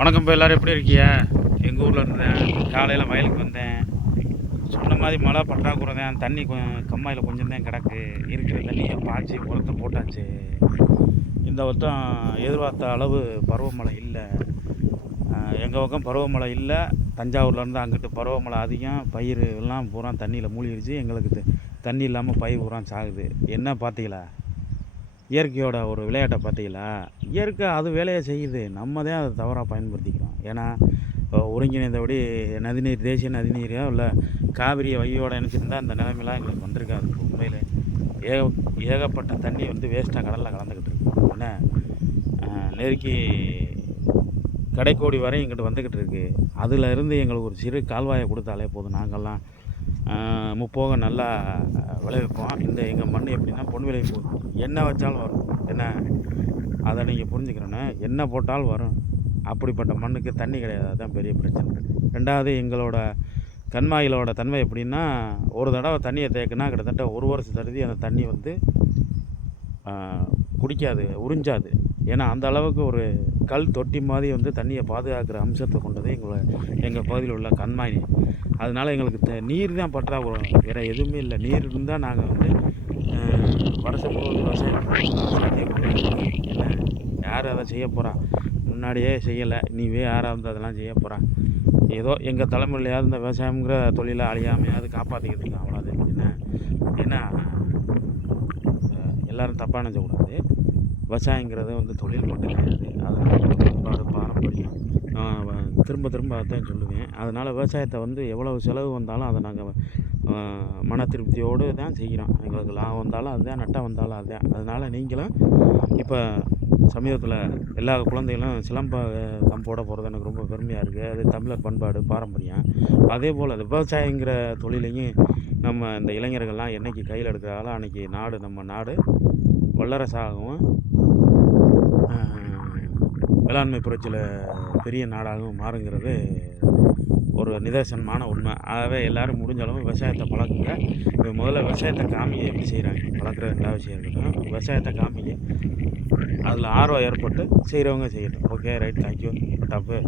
வணக்கம். இப்போ எல்லோரும் எப்படி இருக்கீங்க? எங்கள் ஊரில் இருந்தேன். காலையில் வயலுக்கு வந்தேன். சொன்ன மாதிரி மழை பற்றாக்குறை தான். தண்ணி கம்மாயில் கொஞ்சம் தான் கிடக்கு. இருக்கிற தண்ணியை பாய்ச்சி உரத்தை போட்டாச்சு. இந்த வருஷம் எதிர்பார்த்த அளவு பருவமழை இல்லை. எங்கள் பக்கம் பருவமழை இல்லை. தஞ்சாவூர்லேருந்து அங்கிட்டு பருவமழை அதிகம். பயிர் எல்லாம் பூரா தண்ணியில் மூழ்கிடுச்சு. எங்களுக்கு தண்ணி இல்லாமல் பயிர் பூரா சாகுது. என்ன பார்த்தீங்களா? இயற்கையோட ஒரு விளையாட்டை பார்த்தீங்களா? இயற்கை அது வேலையை செய்யுது. நம்ம தான் அதை தவறாக பயன்படுத்திக்கிறோம். ஏன்னா இப்போ ஒருங்கிணைந்தபடி நதிநீர், தேசிய நதிநீரையோ இல்லை காவிரியை வையோடு இணைச்சிருந்தா இந்த நிலைமைலாம் எங்களுக்கு வந்திருக்காது. உண்மையில் ஏகப்பட்ட தண்ணி வேஸ்ட்டாக கடலில் கலந்துக்கிட்டு இருக்கு. என்ன நெருக்கி கடைக்கோடி வரை எங்கிட்ட வந்துக்கிட்டு இருக்குது. அதில் இருந்து எங்களுக்கு ஒரு சிறு கால்வாயை கொடுத்தாலே போதும். நாங்கள்லாம் முப்போகம் நல்லா விளைவிப்போம். இந்த எங்கள் மண் எப்படின்னா பொன் விளைவிப்பு. என்ன வச்சாலும் வரும். என்ன அதை நீங்கள் புரிஞ்சுக்கிறேன்னு, என்ன போட்டாலும் வரும். அப்படிப்பட்ட மண்ணுக்கு தண்ணி கிடையாது. அதுதான் பெரிய பிரச்சனை. ரெண்டாவது, எங்களோட கண்மாயிலோட தன்மை எப்படின்னா, ஒரு தடவை தண்ணியை தேக்குனா கிட்டத்தட்ட ஒரு வருஷம் தருதி அந்த தண்ணி குடிக்காது, உறிஞ்சாது. ஏன்னா அந்த அளவுக்கு ஒரு கல் தொட்டி மாதிரி தண்ணியை பாதுகாக்கிற அம்சத்தை கொண்டது எங்கள் பகுதியில் உள்ள கண்மாய். அதனால் எங்களுக்கு நீர் தான் பற்றாக்குறை, வேறு எதுவுமே இல்லை. நீர் இருந்தால் நாங்கள் வருஷம் முழுவதும் விவசாயம் என்ன யார் அதை செய்ய போகிறா? முன்னாடியே செய்யலை, நீவே யாராக இருந்தால் அதெல்லாம் செய்ய போகிறான். ஏதோ எங்கள் தலைமுறையிலையாவது இந்த விவசாயங்கிற தொழிலை அழியாமையாவது காப்பாற்றிக்கிறதுக்கு அவ்வளோது. ஏன்னா எல்லோரும் தப்பாக நினைச்சக்கூடாது. விவசாயங்கிறது தொழில் மட்டும் கிடையாது. அது பண்பாடு, பாரம்பரியம். திரும்ப திரும்ப அதான் சொல்லுவேன். அதனால் விவசாயத்தை எவ்வளவு செலவு வந்தாலும் அதை நாங்கள் மன திருப்தியோடு தான் செய்கிறோம். எங்களுக்கு லாபம் வந்தாலும் அதுதான், நட்டம் வந்தாலும் அதுதான். அதனால் நீங்களும் இப்போ சமீபத்தில் எல்லா குழந்தைகளும் சிலம்பம் போட போகிறது எனக்கு ரொம்ப பெருமையாக இருக்குது. அது தமிழர் பண்பாடு, பாரம்பரியம். அதே போல் அது விவசாயங்கிற தொழிலையும் நம்ம இந்த இளைஞர்கள்லாம் என்றைக்கு கையில் எடுக்கிறாங்களோ அன்றைக்கி நம்ம நாடு வல்லரசாகவும் வேளாண்மை புரட்சியில் பெரிய நாடாகவும் மாறுங்கிறது ஒரு நிதர்சனமான உண்மை. ஆகவே எல்லோரும் முடிஞ்ச அளவு விவசாயத்தை பழக்குங்க. இப்போ முதல்ல விவசாயத்தை காமிங்க எப்படி செய்கிறாங்க. பழக்கிற எல்லா விஷயம் இருக்கட்டும், விவசாயத்தை காமிங்க. அதில் ஆர்வம் ஏற்பட்டு செய்கிறவங்க செய்யட்டும். Okay, right, thank you. தப்பு